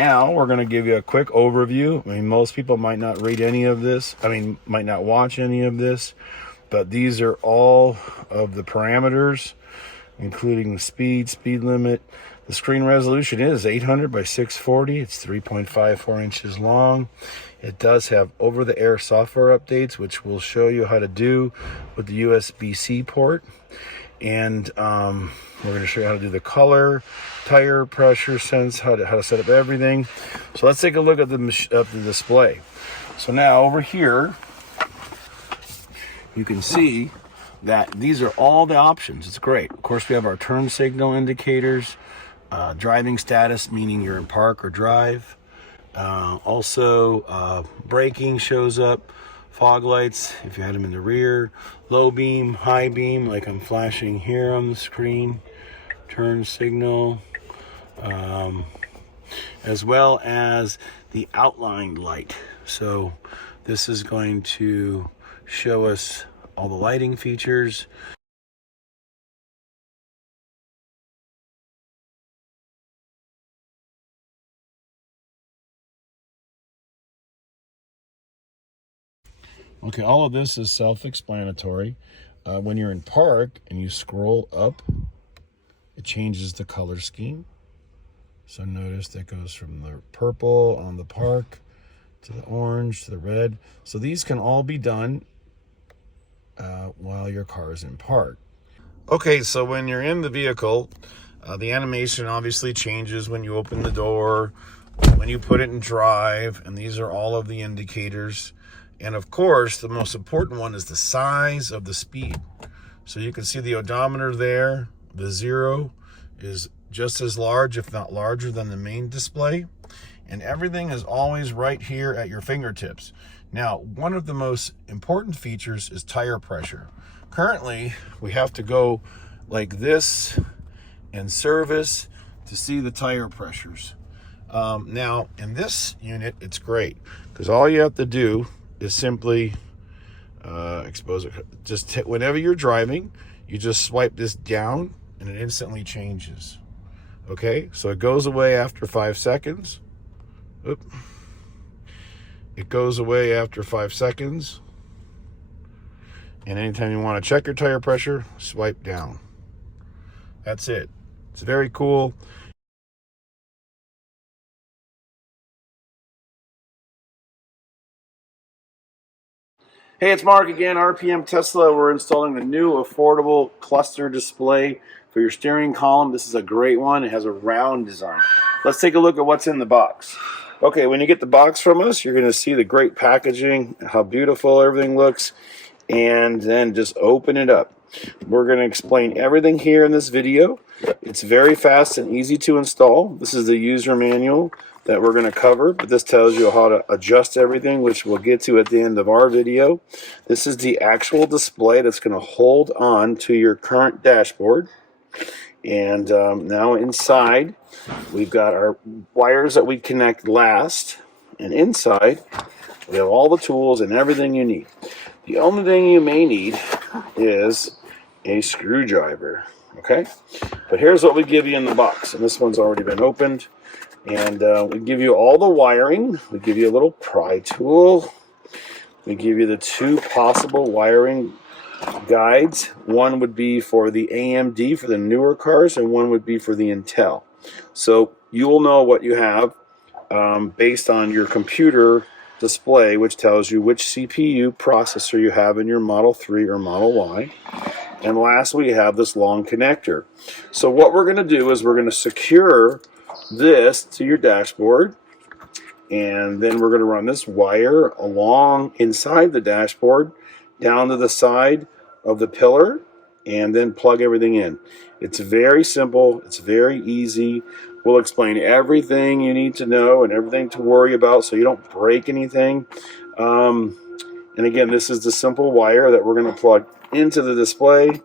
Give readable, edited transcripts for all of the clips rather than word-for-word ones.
now we're going to give you a quick overview. I mean, most people might not read any of this. Might not watch any of this, but these are all of the parameters, including the speed limit. The screen resolution is 800 by 640. It's 3.54 inches long. It does have over-the-air software updates, which we'll show you how to do with the USB-C port. And we're going to show you how to do the color, tire pressure sense, how to set up everything. So let's take a look at the display. So now over here, you can see that these are all the options. It's great. Of course, we have our turn signal indicators, driving status, meaning you're in park or drive. Also, braking shows up, fog lights if you had them in the rear, low beam, high beam, like I'm flashing here on the screen, turn signal, as well as the outlined light. So this is going to show us all the lighting features. Okay, all of this is self-explanatory. When you're in park and you scroll up, it changes the color scheme. So notice that goes from the purple on the park to the orange to the red. So these can all be done while your car is in park. Okay, so when you're in the vehicle, the animation obviously changes when you open the door, when you put it in drive, and these are all of the indicators. And of course, the most important one is the size of the speed. So you can see the odometer there. The 0 is just as large, if not larger, than the main display. And everything is always right here at your fingertips. Now, one of the most important features is tire pressure. Currently, we have to go like this and service to see the tire pressures. Now, in this unit, it's great because all you have to do is simply expose it. Just whenever you're driving, you just swipe this down and it instantly changes. Okay, so it goes away after 5 seconds. Oop. It goes away after 5 seconds. And anytime you want to check your tire pressure, swipe down. That's it. It's very cool. Hey, it's Mark again, RPM Tesla. We're installing the new affordable cluster display for your steering column. This is a great one. It has a round design. Let's take a look at what's in the box. Okay, when you get the box from us, you're going to see the great packaging, how beautiful everything looks, and then just open it up. We're going to explain everything here in this video. It's very fast and easy to install. This is the user manual that we're going to cover, but this tells you how to adjust everything, which we'll get to at the end of our video. This is the actual display that's going to hold on to your current dashboard. And now inside, we've got our wires that we connect last, and inside we have all the tools and everything you need. The only thing you may need is a screwdriver, okay? But here's what we give you in the box, and this one's already been opened. And we give you all the wiring. We give you a little pry tool. We give you the 2 possible wiring guides. One would be for the AMD for the newer cars, and one would be for the Intel. So you will know what you have based on your computer display, which tells you which CPU processor you have in your Model 3 or Model Y. And last, we have this long connector. So what we're going to do is we're going to secure this to your dashboard, and then we're going to run this wire along inside the dashboard down to the side of the pillar, and then plug everything in. It's very simple. It's very easy. We'll explain everything you need to know and everything to worry about so you don't break anything. And again, this is the simple wire that we're going to plug into the display,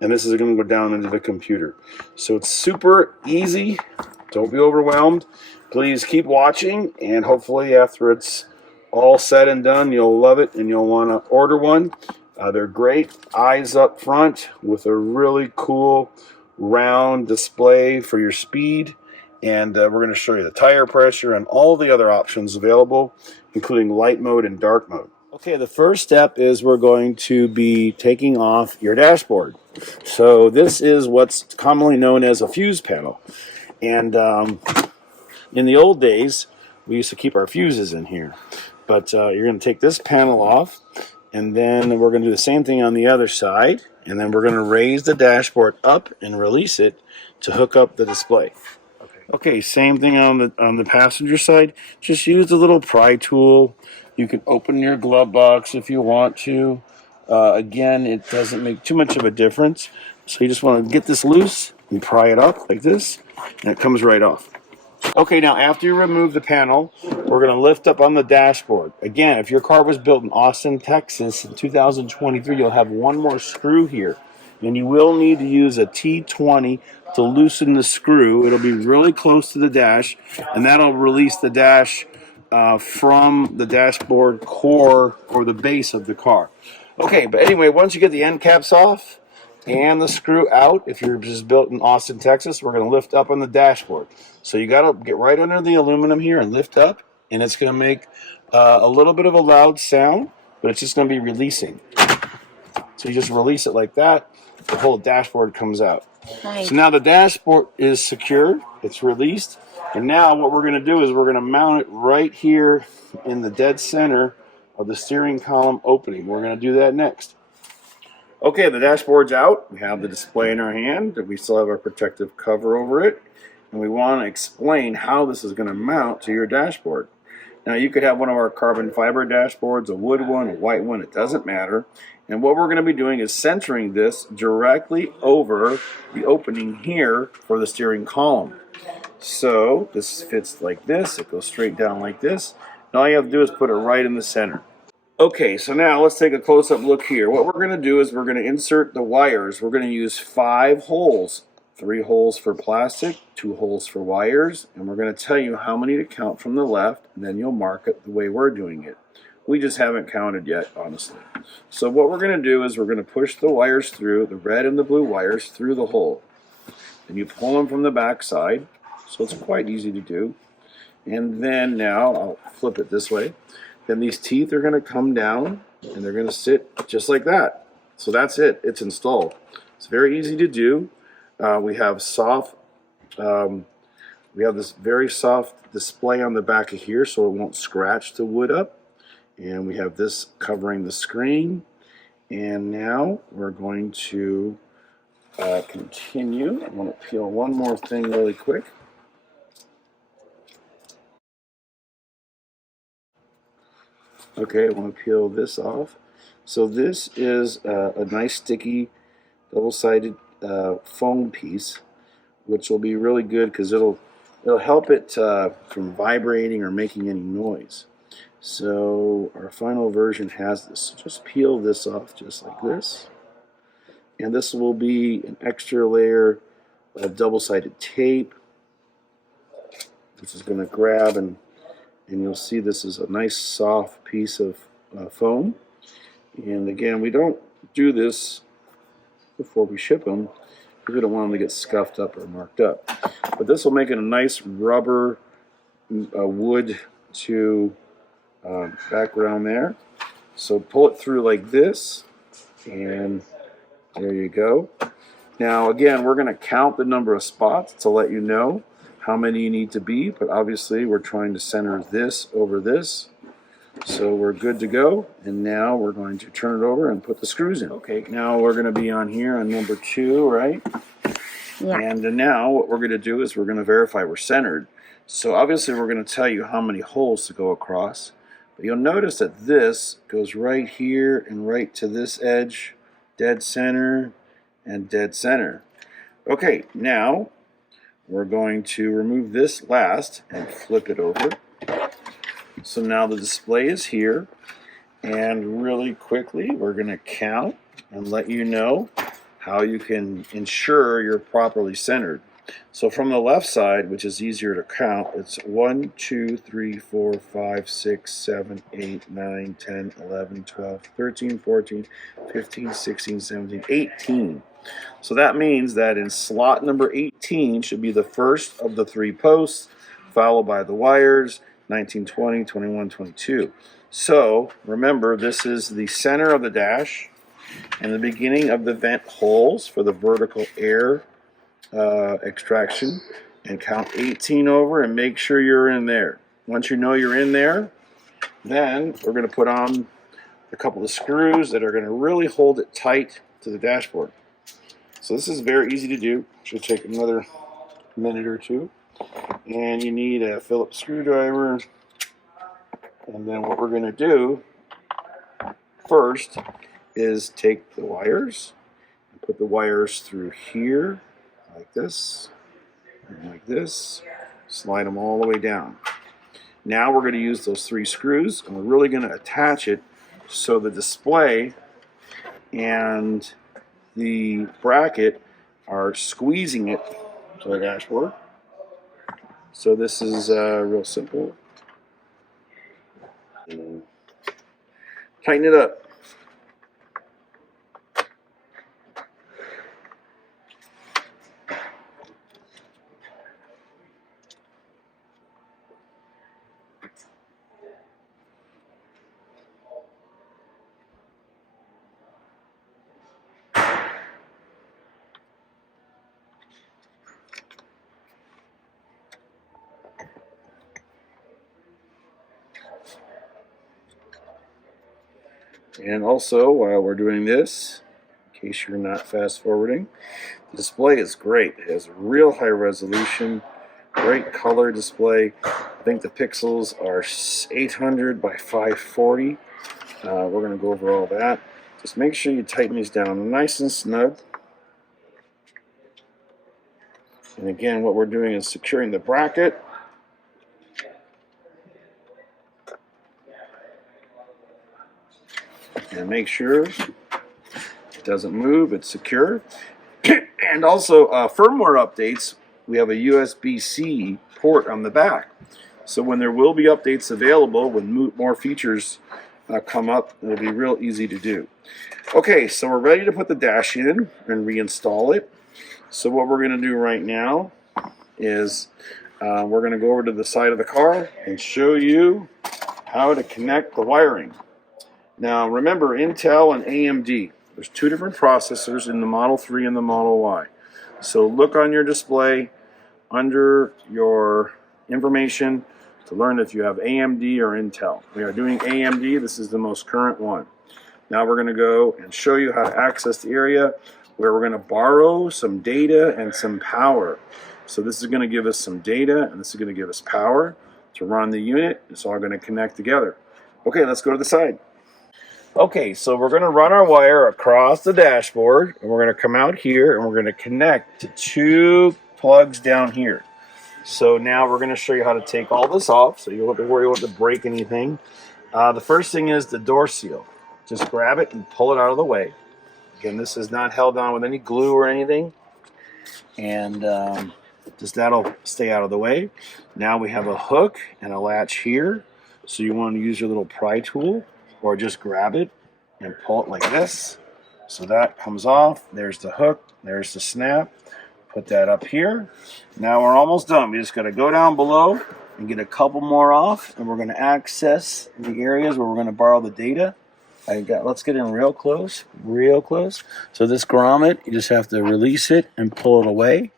and this is going to go down into the computer. So it's super easy. Don't be overwhelmed. Please keep watching, and hopefully after it's all said and done, you'll love it and you'll want to order one. They're great. Eyes up front with a really cool round display for your speed, And we're going to show you the tire pressure and all the other options available, including light mode and dark mode. Okay, the first step is we're going to be taking off your dashboard. So this is what's commonly known as a fuse panel. And in the old days, we used to keep our fuses in here. But you're going to take this panel off, and then we're going to do the same thing on the other side. And then we're going to raise the dashboard up and release it to hook up the display. Okay, same thing on the passenger side. Just use the little pry tool. You can open your glove box if you want to. Again, it doesn't make too much of a difference. So you just want to get this loose and pry it up like this, and it comes right off. Okay, now after you remove the panel, we're going to lift up on the dashboard. Again, if your car was built in Austin, Texas in 2023, you'll have one more screw here. And you will need to use a T20 to loosen the screw. It'll be really close to the dash, and that'll release the dash from the dashboard core or the base of the car. Okay, but anyway, once you get the end caps off and the screw out, if you're just built in Austin, Texas, we're going to lift up on the dashboard. So you got to get right under the aluminum here and lift up, and it's going to make a little bit of a loud sound, but it's just going to be releasing. So you just release it like that, the whole dashboard comes out. Nice. So now the dashboard is secured, it's released, and now what we're going to do is we're going to mount it right here in the dead center of the steering column opening. We're going to do that next. Okay, the dashboard's out. We have the display in our hand, and we still have our protective cover over it. And we want to explain how this is going to mount to your dashboard. Now, you could have one of our carbon fiber dashboards, a wood one, a white one, it doesn't matter. And what we're going to be doing is centering this directly over the opening here for the steering column. So this fits like this, it goes straight down like this. And all you have to do is put it right in the center. Okay, so now let's take a close-up look here. What we're going to do is we're going to insert the wires. We're going to use 5 holes. 3 holes for plastic, 2 holes for wires, and we're going to tell you how many to count from the left, and then you'll mark it the way we're doing it. We just haven't counted yet, honestly. So what we're going to do is we're going to push the wires through, the red and the blue wires, through the hole. And you pull them from the back side, so it's quite easy to do. And then now, I'll flip it this way, then these teeth are going to come down, and they're going to sit just like that. So that's it, it's installed. It's very easy to do. We have this very soft display on the back of here so it won't scratch the wood up. And we have this covering the screen. And now we're going to continue. I want to peel one more thing really quick. Okay, I want to peel this off. So this is a nice sticky double-sided foam piece, which will be really good because it'll help it from vibrating or making any noise. So our final version has this. Just peel this off just like this, and this will be an extra layer of double-sided tape, which is going to grab and you'll see this is a nice soft piece of foam. And again, we don't do this before we ship them because we don't want them to get scuffed up or marked up. But this will make it a nice rubber wood to background there. So pull it through like this, and there you go. Now again, we're going to count the number of spots to let you know how many you need to be, but obviously we're trying to center this over this. So we're good to go, and now we're going to turn it over and put the screws in. Okay, now we're going to be on here on number 2, right? Yeah. And now what we're going to do is we're going to verify we're centered. So obviously we're going to tell you how many holes to go across, but you'll notice that this goes right here and right to this edge, dead center, and dead center. Okay, now we're going to remove this last and flip it over. So now the display is here, and really quickly we're going to count and let you know how you can ensure you're properly centered. So from the left side, which is easier to count, it's 1, 2, 3, 4, 5, 6, 7, 8, 9, 10, 11, 12, 13, 14, 15, 16, 17, 18. So that means that in slot number 18 should be the first of the 3 posts, followed by the wires, 19, 20, 21, 22. So remember, this is the center of the dash and the beginning of the vent holes for the vertical air extraction. And count 18 over and make sure you're in there. Once you know you're in there, then we're going to put on a couple of screws that are going to really hold it tight to the dashboard. So this is very easy to do. Should take another minute or two. And you need a Phillips screwdriver. And then what we're going to do first is take the wires and put the wires through here like this and like this. Slide them all the way down. Now we're going to use those 3 screws and we're really going to attach it so the display and the bracket are squeezing it to the dashboard. So this is real simple. Tighten it up. And also, while we're doing this, in case you're not fast forwarding, the display is great. It has real high resolution, great color display. I think the pixels are 800 by 540. We're going to go over all that. Just make sure you tighten these down nice and snug. And again, what we're doing is securing the bracket. And make sure it doesn't move, it's secure. And also firmware updates, we have a USB-C port on the back. So when there will be updates available, when more features come up, it'll be real easy to do. Okay, so we're ready to put the dash in and reinstall it. So what we're going to do right now is we're going to go over to the side of the car and show you how to connect the wiring. Now remember, Intel and AMD, there's 2 different processors in the Model 3 and the Model Y. So look on your display under your information to learn if you have AMD or Intel. We are doing AMD, this is the most current one. Now we're going to go and show you how to access the area where we're going to borrow some data and some power. So this is going to give us some data and this is going to give us power to run the unit. It's all going to connect together. Okay, let's go to the side. Okay, so we're going to run our wire across the dashboard, and we're going to come out here, and we're going to connect to 2 plugs down here. So now we're going to show you how to take all this off, so you don't have to worry about to break anything. The first thing is the door seal. Just grab it and pull it out of the way. Again, this is not held on with any glue or anything, and just that'll stay out of the way. Now we have a hook and a latch here, so you want to use your little pry tool, or just grab it and pull it like this. So that comes off. There's the hook. There's the snap. Put that up here. Now we're almost done. We just got to go down below and get a couple more off, and we're going to access the areas where we're going to borrow the data. Let's get in real close, real close. So this grommet, you just have to release it and pull it away.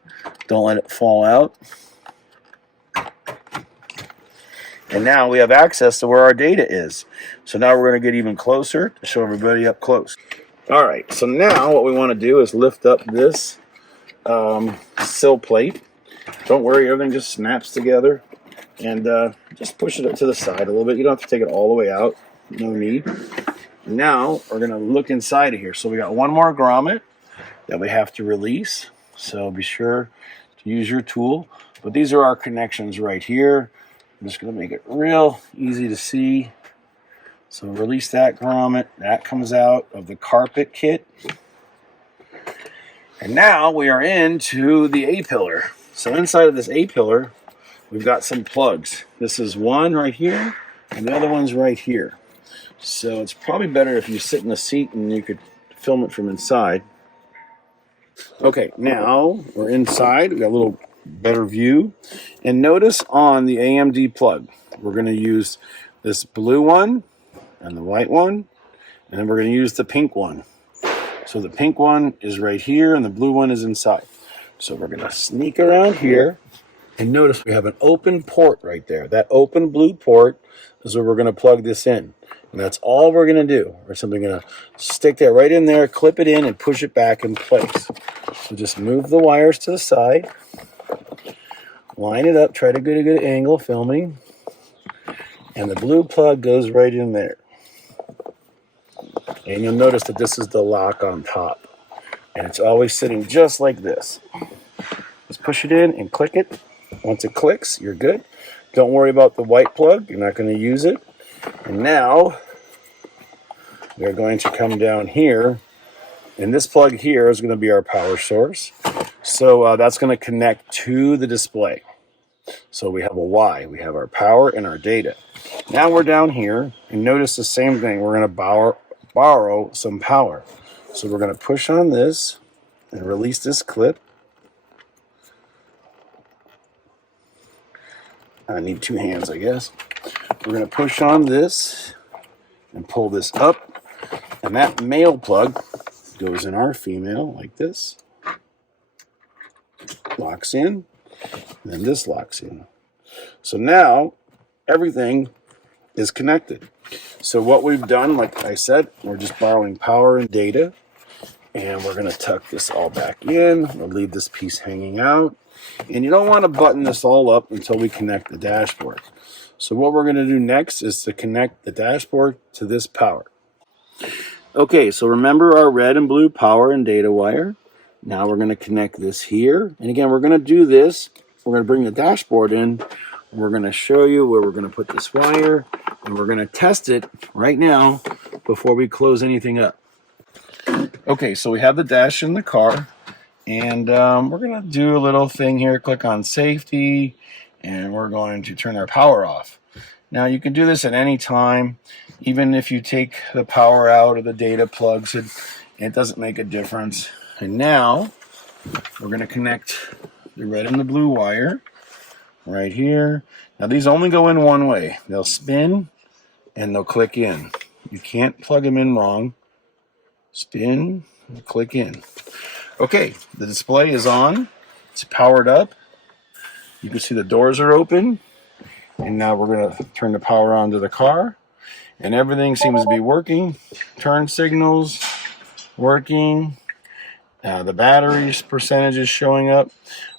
Don't let it fall out. And now we have access to where our data is. So now we're going to get even closer to show everybody up close. All right, so now what we want to do is lift up this sill plate. Don't worry, everything just snaps together. And just push it up to the side a little bit. You don't have to take it all the way out. No need. Now we're going to look inside of here. So we got one more grommet that we have to release. So be sure to use your tool. But these are our connections right here. I'm just going to make it real easy to see. So release that grommet. That comes out of the carpet kit. And now we are into the A-pillar. So inside of this A-pillar, we've got some plugs. This is one right here, and the other one's right here. So it's probably better if you sit in the seat and you could film it from inside. Okay, now we're inside. We got a little better view. And notice on the AMD plug, we're going to use this blue one and the white one, and then we're going to use the pink one. So the pink one is right here and the blue one is inside. So we're going to sneak around here, and notice we have an open port right there. That open blue port is where we're going to plug this in. And that's all we're going to do. We're simply going to stick that right in there, clip it in, and push it back in place. So just move the wires to the side, line it up, try to get a good angle filming, and the blue plug goes right in there. And you'll notice that this is the lock on top. And it's always sitting just like this. Just push it in and click it. Once it clicks, you're good. Don't worry about the white plug. You're not going to use it. And now we're going to come down here. And this plug here is going to be our power source. So that's going to connect to the display. So we have a Y. We have our power and our data. Now we're down here. And notice the same thing. We're going to borrow some power. So we're going to push on this and release this clip. I need two hands, I guess. We're going to push on this and pull this up. And that male plug goes in our female like this. Locks in. And then this locks in. So now everything is connected. So what we've done, like I said, we're just borrowing power and data. And we're going to tuck this all back in. We'll leave this piece hanging out. And you don't want to button this all up until we connect the dashboard. So what we're going to do next is to connect the dashboard to this power. Okay, so remember our red and blue power and data wire. Now we're going to connect this here. And again, we're going to do this. We're going to bring the dashboard in. We're going to show you where we're going to put this wire. And we're going to test it right now before we close anything up. Okay, so we have the dash in the car. And we're going to do a little thing here. Click on safety. And we're going to turn our power off. Now you can do this at any time. Even if you take the power out of the data plugs, it doesn't make a difference. And now we're going to connect the red and the blue wire right here. Now these only go in one way. They'll spin and they'll click in. You can't plug them in wrong. Spin and click in. Okay, the display is on. It's powered up. You can see the doors are open. And now we're going to turn the power on to the car. And everything seems to be working. Turn signals working. The batteries percentage is showing up.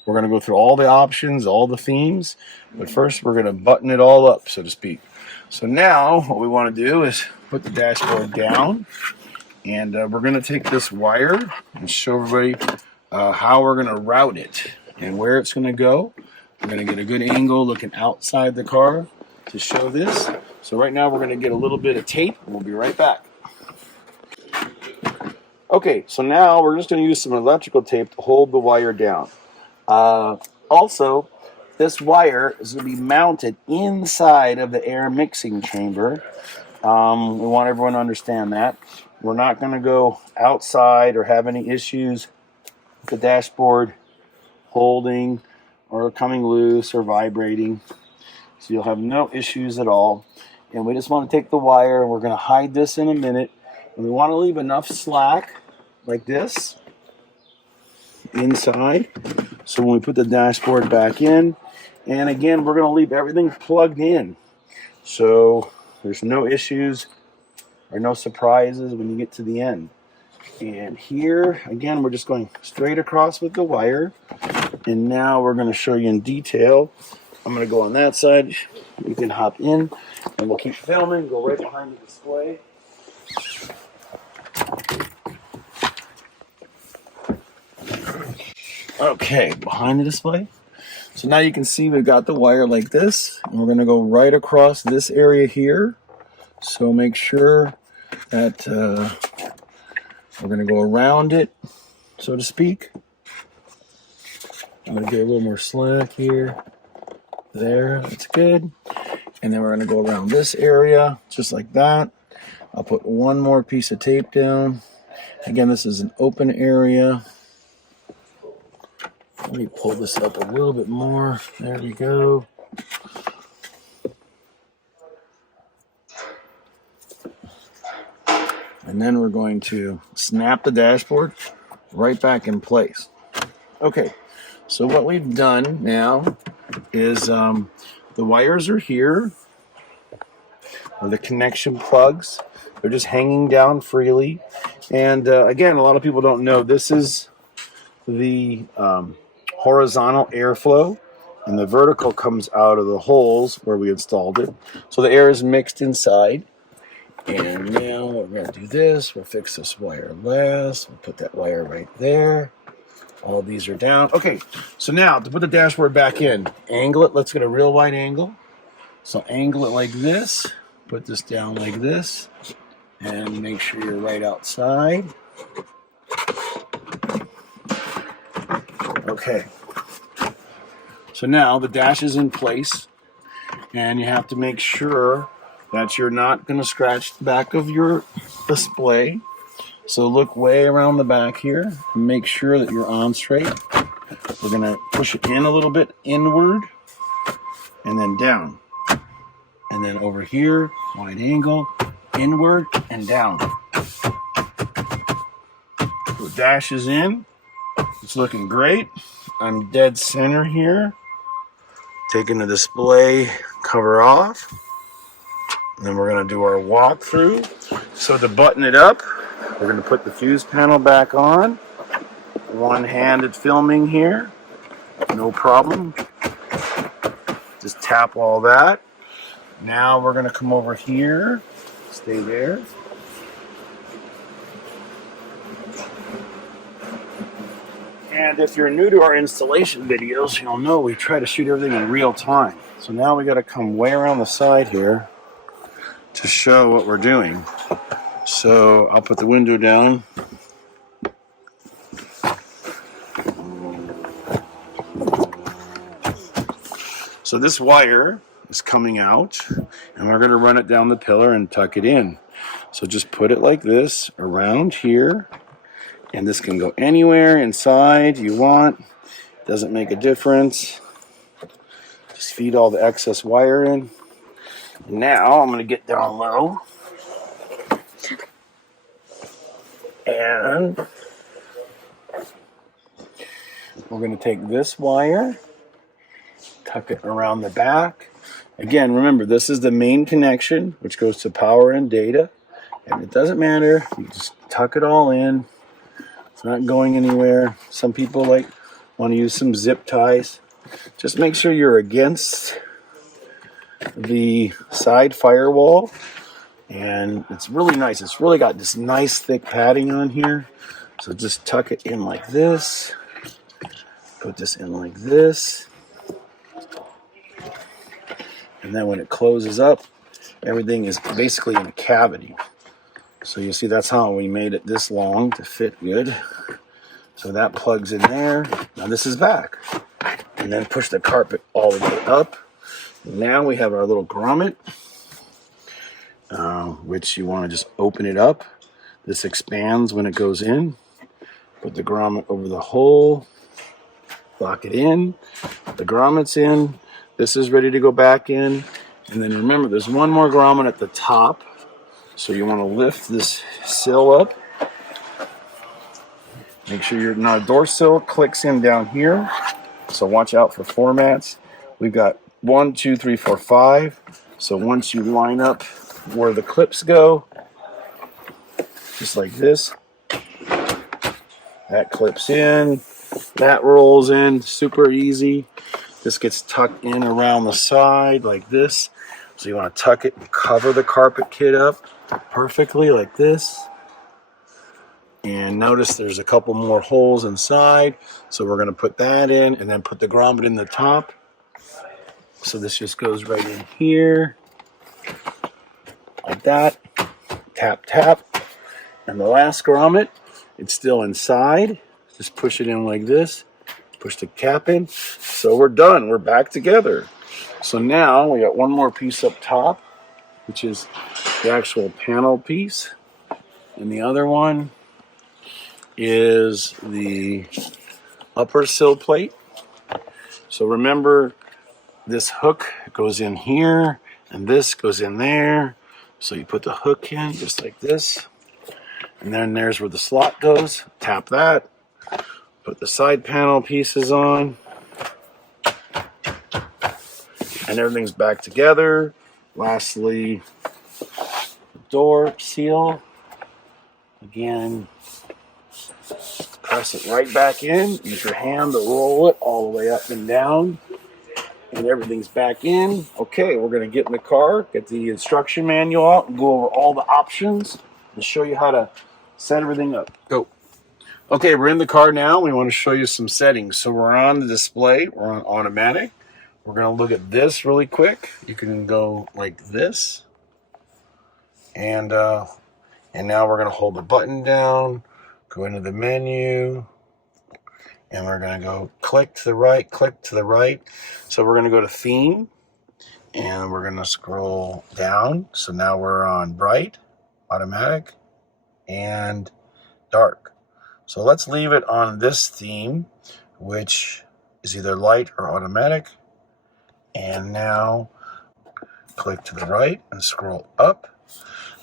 We're going to go through all the options, all the themes. But first we're going to button it all up, so to speak. So now what we want to do is put the dashboard down. And we're going to take this wire and show everybody how we're going to route it and where it's going to go. We're going to get a good angle looking outside the car to show this. So right now we're going to get a little bit of tape and we'll be right back. Okay, so now we're just going to use some electrical tape to hold the wire down. Also, this wire is going to be mounted inside of the air mixing chamber. We want everyone to understand that. We're not going to go outside or have any issues with the dashboard holding or coming loose or vibrating. So you'll have no issues at all. And we just want to take the wire, and we're going to hide this in a minute. And we want to leave enough slack like this inside. So when we put the dashboard back in, and again, we're going to leave everything plugged in. So there's no issues or no surprises when you get to the end. And here, again, we're just going straight across with the wire. And now we're going to show you in detail. I'm going to go on that side. You can hop in, and we'll keep filming. Go right behind the display. Okay, behind the display. So now you can see we've got the wire like this. And we're going to go right across this area here. So make sure that we're going to go around it, so to speak. I'm going to get a little more slack here. There, that's good. And then we're going to go around this area, just like that. I'll put one more piece of tape down. Again, this is an open area. Let me pull this up a little bit more. There we go. And then we're going to snap the dashboard right back in place. Okay, so what we've done now is the wires are here, or the connection plugs. They're just hanging down freely. And again, a lot of people don't know this is the horizontal airflow, and the vertical comes out of the holes where we installed it. So the air is mixed inside. And now we're going to do this. We'll fix this wire last. We'll put that wire right there. All these are down. Okay, so now to put the dashboard back in, angle it. Let's get a real wide angle. So angle it like this. Put this down like this. And make sure you're right outside. Okay. So now the dash is in place. And you have to make sure that you're not going to scratch the back of your display. So look way around the back here and make sure that you're on straight. We're going to push it in a little bit inward and then down. And then over here, wide angle, inward and down. The dash is in. It's looking great. I'm dead center here. Taking the display cover off. And then we're going to do our walkthrough. So to button it up, we're going to put the fuse panel back on. One-handed filming here. No problem. Just tap all that. Now we're going to come over here. Stay there. And if you're new to our installation videos, you'll know we try to shoot everything in real time. So now we got to come way around the side here to show what we're doing. So I'll put the window down. So this wire is coming out, and we're going to run it down the pillar and tuck it in. So just put it like this around here, and this can go anywhere inside you want. Doesn't make a difference. Just feed all the excess wire in. Now I'm going to get down low, and we're going to take this wire, tuck it around the back. Again, remember, this is the main connection, which goes to power and data, and it doesn't matter. You just tuck it all in. It's not going anywhere. Some people want to use some zip ties. Just make sure you're against the side firewall, and it's really nice. It's really got this nice thick padding on here. So just tuck it in like this. Put this in like this. And then when it closes up, everything is basically in a cavity. So you see, that's how we made it this long to fit good. So that plugs in there. Now this is back. And then push the carpet all the way up. Now we have our little grommet, which you want to just open it up. This expands when it goes in. Put the grommet over the hole. Lock it in. The grommet's in. This is ready to go back in. And then remember, there's one more grommet at the top. So you want to lift this sill up. Make sure now door sill clicks in down here. So watch out for formats. We've got 1, 2, 3, 4, 5. So once you line up where the clips go, just like this, that clips in, that rolls in, super easy. This gets tucked in around the side like this. So you want to tuck it and cover the carpet kit up perfectly like this. And notice there's a couple more holes inside. So we're going to put that in and then put the grommet in the top. So this just goes right in here, like that. Tap, tap. And the last grommet, it's still inside. Just push it in like this. Push the cap in. So we're done. We're back together. So now we got one more piece up top, which is the actual panel piece. And the other one is the upper sill plate. So remember, this hook goes in here, and this goes in there. So you put the hook in just like this, and then there's where the slot goes. Tap that, put the side panel pieces on, and everything's back together. Lastly, the door seal. Again, press it right back in. Use your hand to roll it all the way up and down. And everything's back in. Okay, we're going to get in the car, get the instruction manual out, and go over all the options and show you how to set everything up. Go. Okay, we're in the car now. We want to show you some settings. So we're on the display. We're on automatic. We're going to look at this really quick. You can go like this. And now we're going to hold the button down, go into the menu, and we're going to go click to the right, click to the right. So we're going to go to theme, and we're going to scroll down. So now we're on bright, automatic, and dark. So let's leave it on this theme, which is either light or automatic. And now click to the right and scroll up.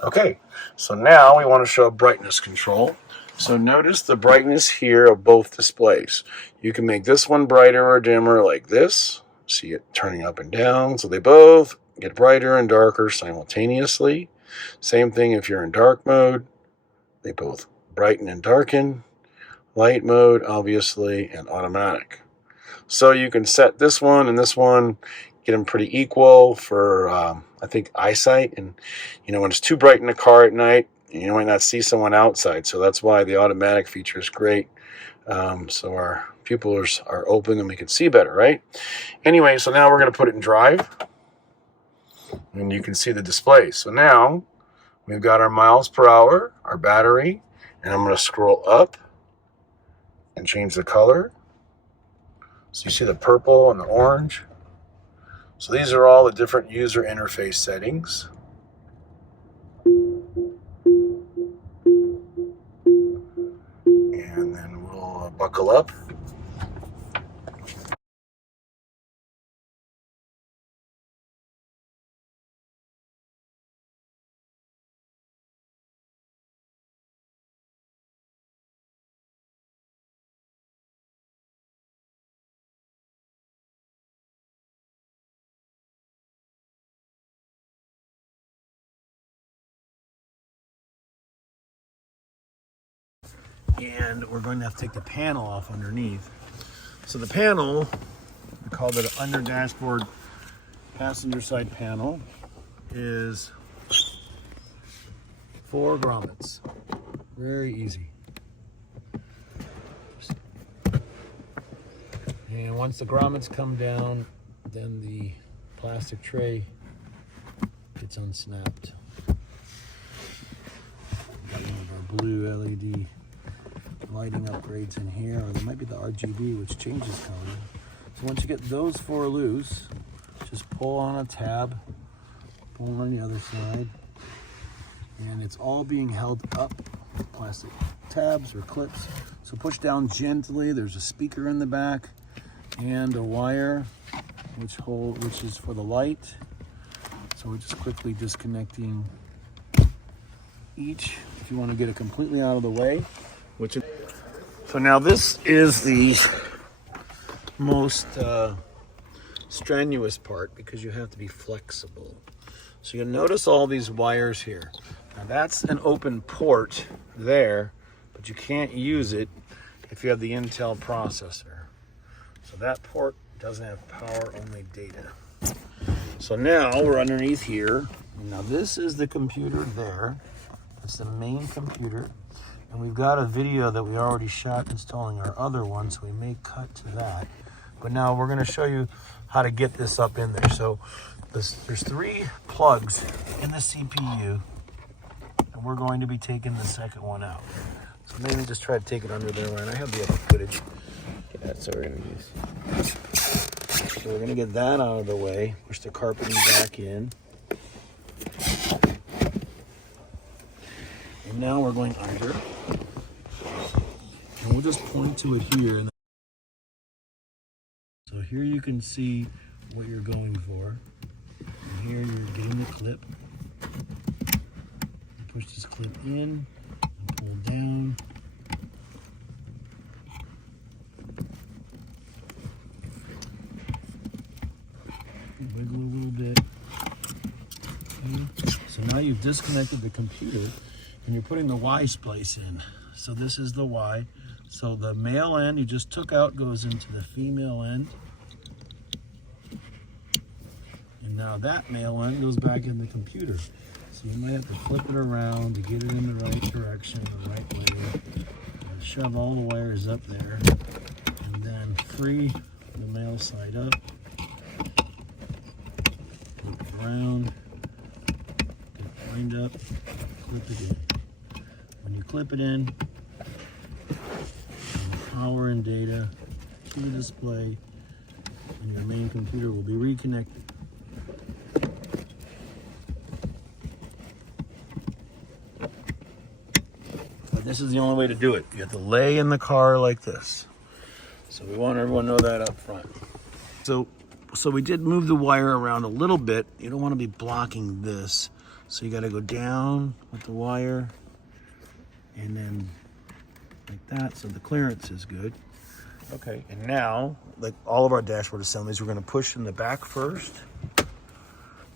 Okay, so now we want to show brightness control. So notice the brightness here of both displays. You can make this one brighter or dimmer like this. See it turning up and down. So they both get brighter and darker simultaneously. Same thing if you're in dark mode. They both brighten and darken. Light mode, obviously, and automatic. So you can set this one and this one, get them pretty equal for, I think, eyesight. And, when it's too bright in the car at night, you might not see someone outside. So that's why the automatic feature is great. So our pupils are open and we can see better, right? Anyway, so now we're going to put it in drive. And you can see the display. So now we've got our miles per hour, our battery, and I'm going to scroll up and change the color. So you see the purple and the orange. So these are all the different user interface settings. And then we'll buckle up. And we're going to have to take the panel off underneath. So the panel, we call it an under dashboard passenger side panel, is 4 grommets. Very easy. And once the grommets come down, then the plastic tray gets unsnapped. Got one of our blue LED lighting upgrades in here, or there might be the RGB, which changes color. So once you get those 4 loose, just pull on a tab, pull on the other side, and it's all being held up with plastic tabs or clips. So push down gently. There's a speaker in the back and a wire which is for the light. So we're just quickly disconnecting each if you want to get it completely out of the way. So now this is the most strenuous part because you have to be flexible. So you'll notice all these wires here. Now that's an open port there, but you can't use it if you have the Intel processor. So that port doesn't have power, only data. So now we're underneath here. Now this is the computer there. It's the main computer. And we've got a video that we already shot installing our other one, so we may cut to that. But now we're going to show you how to get this up in there. So there's 3 plugs in the CPU, and we're going to be taking the second one out. So maybe just try to take it under there, and I have the other footage. That's what we're going to use. So we're going to get that out of the way, push the carpeting back in. And now we're going under. And we'll just point to it here. So here you can see what you're going for. And here you're getting the clip. You push this clip in and pull down. Wiggle a little bit. Okay. So now you've disconnected the computer and you're putting the Y splice in. So this is the Y. So the male end you just took out goes into the female end. And now that male end goes back in the computer. So you might have to flip it around to get it in the right direction, the right way. Shove all the wires up there and then free the male side up. Flip it around, get it lined up, clip it in. When you clip it in, power and data to the display, and your main computer will be reconnected. But this is the only way to do it. You have to lay in the car like this. So we want everyone to know that up front. So we did move the wire around a little bit. You don't want to be blocking this. So you got to go down with the wire and then like that, so the clearance is good. Okay, and now, like all of our dashboard assemblies, we're going to push in the back first.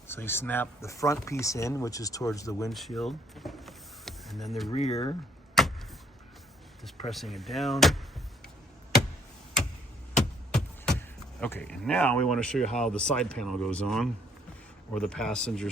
So you snap the front piece in, which is towards the windshield, and then the rear, just pressing it down. Okay, and now we want to show you how the side panel goes on, or the passenger